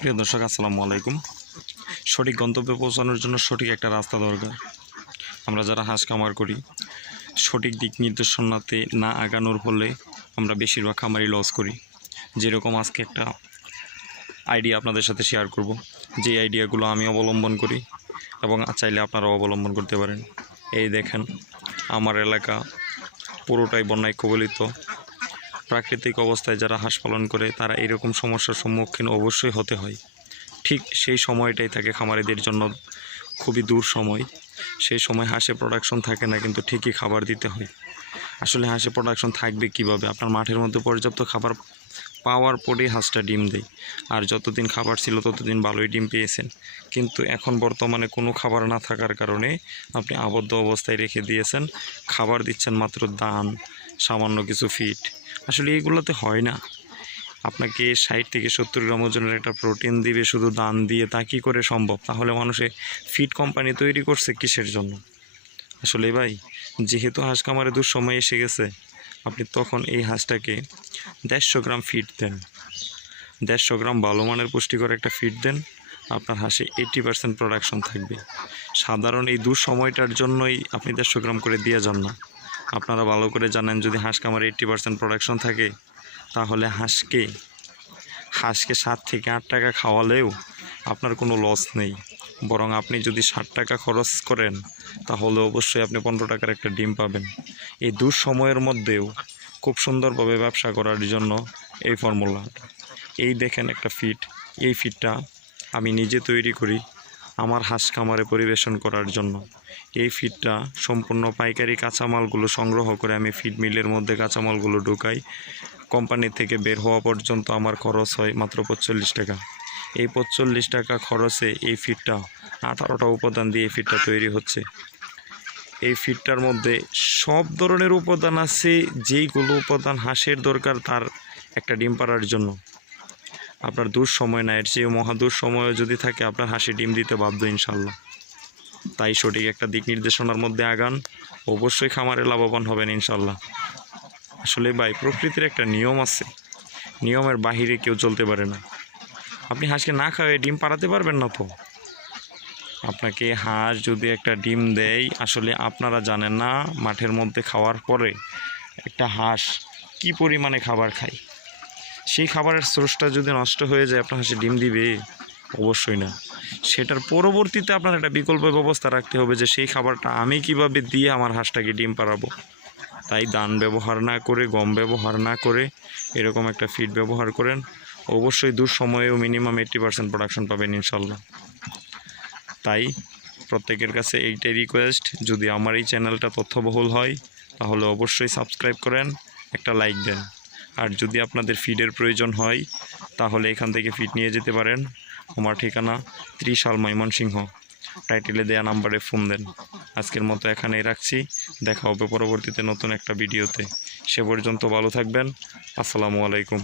প্রিয় দর্শক, আসসালামু আলাইকুম। সঠিক গন্তব্যে পৌঁছানোর জন্য সঠিক একটা রাস্তা দরকার। আমরা যারা হাঁস খামার করি, সঠিক দিক নির্দেশনাতে না আগানোর ফলে আমরা বেশিরভাগ খামারই লস করি। যেরকম আজকে একটা আইডিয়া আপনাদের সাথে শেয়ার করব, যে আইডিয়াগুলো আমি অবলম্বন করি এবং চাইলে আপনারাও অবলম্বন করতে পারেন। এই দেখেন, আমার এলাকা পুরোটাই বন্যায় কবলিত। প্রাকৃতিক অবস্থায় যারা হাঁস পালন করে তারা এরকম সমস্যার সম্মুখীন অবশ্যই হতে হয়। ঠিক সেই সময়টাই থাকে খামারিদের জন্য খুবই দূর সময়। সেই সময় হাঁসে প্রোডাকশন থাকে না, কিন্তু ঠিকই খাবার দিতে হয়। আসলে হাঁসে প্রোডাকশন থাকবে কিভাবে? আপনার মাঠের মধ্যে পর্যাপ্ত খাবার পাওয়ার পরেই হাঁসটা ডিম দেয়। আর যতদিন খাবার ছিল ততদিন ভালোই ডিম পেয়েছেন, কিন্তু এখন বর্তমানে কোনো খাবার না থাকার কারণে আপনি আবদ্ধ অবস্থায় রেখে দিয়েছেন। খাবার দিচ্ছেন মাত্র দান, সামান্য কিছু ফিড। আসলে এইগুলোতে হয় না। আপনাকে 60 থেকে 70 গ্রাম ওজনের একটা প্রোটিন দিবে শুধু দান দিয়ে, তা কী করে সম্ভব? তাহলে মানুষে ফিড কোম্পানি তৈরি করছে কিসের জন্য? আসলে ভাই, যেহেতু হাঁস খামারে দুঃসময় এসে গেছে, আপনি তখন এই হাঁসটাকে 150 গ্রাম ফিড দেন। 150 গ্রাম ভালো মানের পুষ্টিকর একটা ফিড দেন, আপনার হাঁসে 80% প্রোডাকশন থাকবে। সাধারণ এই দুঃসময়টার জন্যই আপনি 150 গ্রাম করে দিয়ে যান না। আপনারা ভালো করে জানেন, যদি হাঁস খামারে 80% প্রোডাকশন থাকে, তাহলে হাঁসকে 7 থেকে 8 টাকা খাওয়ালেও আপনার কোনো লস নেই। বরং আপনি যদি 60 টাকা খরচ করেন, তাহলে অবশ্যই আপনি 15 টাকার একটা ডিম পাবেন। এই দুঃসময়ের মধ্যেও খুব সুন্দরভাবে ব্যবসা করার জন্য এই ফর্মুলা। এই দেখেন একটা ফিড, এই ফিডটা আমি নিজে তৈরি করি আমার হাঁস খামারে পরিবেশন করার জন্য। এই ফিডটা সম্পূর্ণ পাইকারি কাঁচামালগুলো সংগ্রহ করে আমি ফিড মিলের মধ্যে কাঁচামালগুলো ঢুকাই। কোম্পানি থেকে বের হওয়া পর্যন্ত আমার খরচ হয় মাত্র 45 টাকা। এই 45 টাকা খরচে এই ফিডটা 18টা উপাদান দিয়ে এই ফিডটা তৈরি হচ্ছে। এই ফিডটার মধ্যে সব ধরনের উপাদান আছে, যেইগুলো উপাদান হাঁসের দরকার তার একটা ডিম পাড়ার জন্য। আপনার দূর সময় না, এর চেয়ে মহাদূর সময়ও যদি থাকে, আপনার হাঁসে ডিম দিতে বাধ্য ইনশাল্লাহ। তাই সঠিক একটা দিক নির্দেশনার মধ্যে আগান, অবশ্যই খামারে লাভবান হবেন ইনশাল্লাহ। আসলে ভাই, প্রকৃতির একটা নিয়ম আছে, নিয়মের বাহিরে কেউ চলতে পারে না। আপনি হাঁসকে না খাওয়ায় ডিম পাড়াতে পারবেন না তো। আপনাকে হাঁস যদি একটা ডিম দেয়, আসলে আপনারা জানেন না মাঠের মধ্যে খাওয়ার পরে একটা হাঁস কি পরিমাণে খাবার খায়। সেই খাবারের সোর্সটা যদি নষ্ট হয়ে যায়, আপনার হাঁসে ডিম দিবে? অবশ্যই না। সেটার পরবর্তীতে আপনার একটা বিকল্প ব্যবস্থা রাখতে হবে, যে সেই খাবারটা আমি কিভাবে দিয়ে আমার হাঁসটাকে ডিম পাড়াবো। তাই দান ব্যবহার না করে, গম ব্যবহার না করে এরকম একটা ফিড ব্যবহার করেন। অবশ্যই দূর সময়েও মিনিমাম 80% প্রোডাকশন পাবেন ইনশাল্লাহ। তাই প্রত্যেকের কাছে এইটাই রিকোয়েস্ট, যদি আমার এই চ্যানেলটা তথ্যবহুল হয় তাহলে অবশ্যই সাবস্ক্রাইব করেন, একটা লাইক দেন। আর যদি আপনাদের ফিডের প্রয়োজন হয় তাহলে এখান থেকে ফিড নিয়ে যেতে পারেন। আমার ঠিকানা ত্রিশাল, ময়মনসিংহ। টাইটেলে দেয়া নাম্বারে ফোন দেন। আজকের মতো এখানেই রাখছি, দেখা হবে পরবর্তীতে নতুন একটা ভিডিওতে। সে পর্যন্ত ভালো থাকবেন। আসসালামু আলাইকুম।